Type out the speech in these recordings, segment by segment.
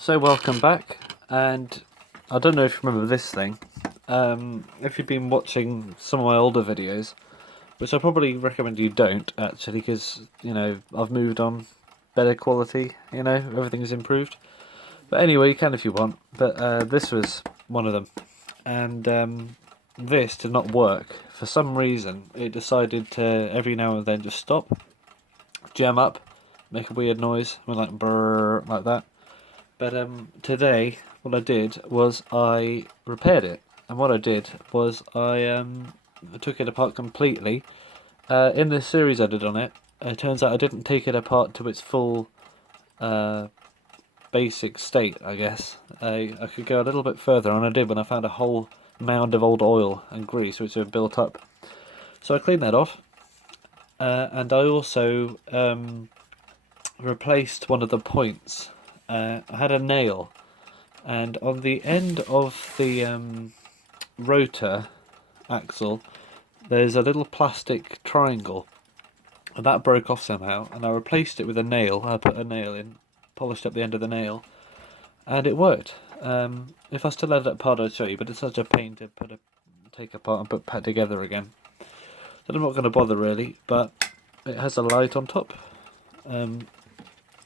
So welcome back, and I don't know if you remember this thing. If you've been watching some of my older videos, which I probably recommend you don't actually, because I've moved on, better quality, everything's improved. But anyway, you can if you want. But this was one of them, and this did not work for some reason. It decided to every now and then just stop, jam up, make a weird noise, went like brrr like that. But today, what I did was I repaired it, and what I did was I took it apart completely. In this series I did on it, it turns out I didn't take it apart to its full uh, basic state, I guess. I could go a little bit further, and I did when I found a whole mound of old oil and grease which had built up. So I cleaned that off, and I also replaced one of the points. I had a nail, and on the end of the rotor axle, there's a little plastic triangle, and that broke off somehow. And I replaced it with a nail. I put a nail in, polished up the end of the nail, and it worked. If I still had that part, I'd show you, but it's such a pain to take apart and put back together again. So I'm not going to bother really, but it has a light on top, and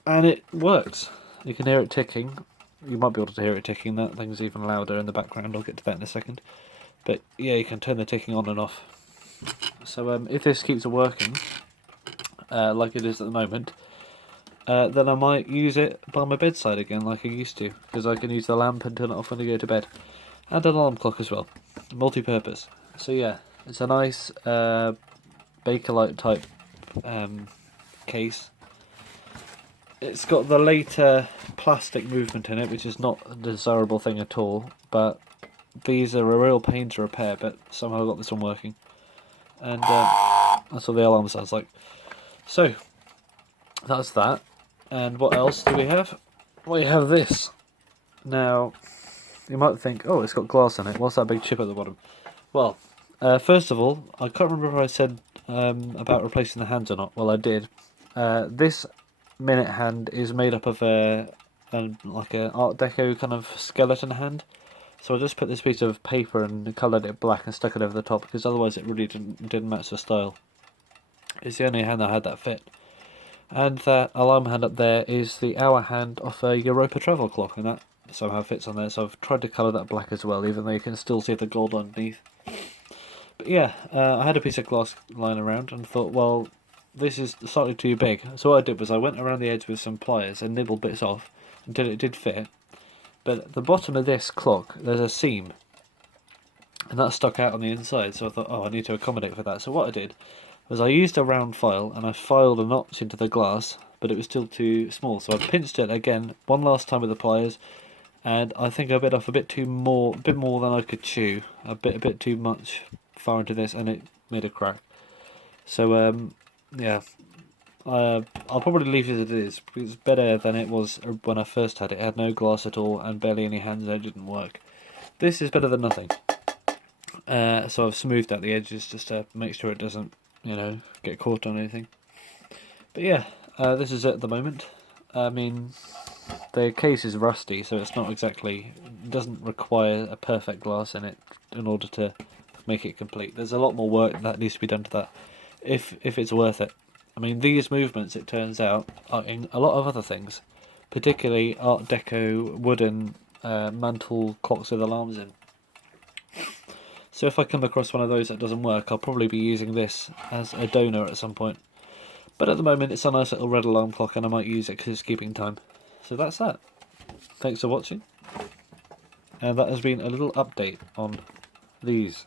it works. You can hear it ticking. You might be able to hear it ticking. That thing's even louder in the background. I'll get to that in a second. But yeah, you can turn the ticking on and off. So if this keeps working, like it is at the moment, then I might use it by my bedside again like I used to. Because I can use the lamp and turn it off when I go to bed. And an alarm clock as well. Multi-purpose. So yeah, it's a nice Bakelite type case. It's got the later plastic movement in it, which is not a desirable thing at all, but these are a real pain to repair, but somehow I got this one working. And that's what the alarm sounds like. So, that's that. And what else do we have? We have this. Now, you might think, oh, it's got glass in it. What's that big chip at the bottom? Well, first of all, I can't remember if I said about replacing the hands or not. Well, I did. This minute hand is made up of like an Art Deco kind of skeleton hand. So I just put this piece of paper and coloured it black and stuck it over the top, because otherwise it really didn't match the style. It's the only hand that had that fit. And that alarm hand up there is the hour hand off a Europa travel clock, and that somehow fits on there. So I've tried to colour that black as well, even though you can still see the gold underneath. But yeah, I had a piece of glass lying around and thought, well, this is slightly too big. So what I did was I went around the edge with some pliers and nibbled bits off until it did fit. But at the bottom of this clock, there's a seam, and that stuck out on the inside. So I thought, oh, I need to accommodate for that. So what I did was I used a round file and I filed a notch into the glass, but it was still too small. So I pinched it again one last time with the pliers, and I think I bit off a bit more than I could chew, a bit too much far into this, and it made a crack. So yeah, I'll probably leave it as it is, because it's better than it was when I first had it. It had no glass at all and barely any hands, and it didn't work. This is better than nothing. So I've smoothed out the edges just to make sure it doesn't, get caught on anything. But yeah, this is it at the moment. I mean, the case is rusty, so it's not exactly, it doesn't require a perfect glass in it in order to make it complete. There's a lot more work that needs to be done to that, if it's worth it. I mean, these movements, it turns out, are in a lot of other things, particularly Art Deco wooden mantle clocks with alarms in. So if I come across one of those that doesn't work, I'll probably be using this as a donor at some point. But at the moment, it's a nice little red alarm clock, and I might use it because it's keeping time. So that's that. Thanks for watching. And that has been a little update on these.